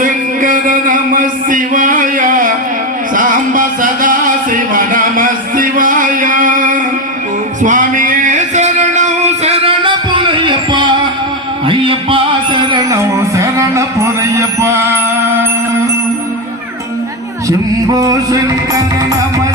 శంకర నమ శివాయ సాంబ సదా శివ నమ శివాయ சுவாமியே சரணம் சரண புனையப்பா ஐயப்பா சரணம் சரண புனையப்பா சிம்போ சங்கர நம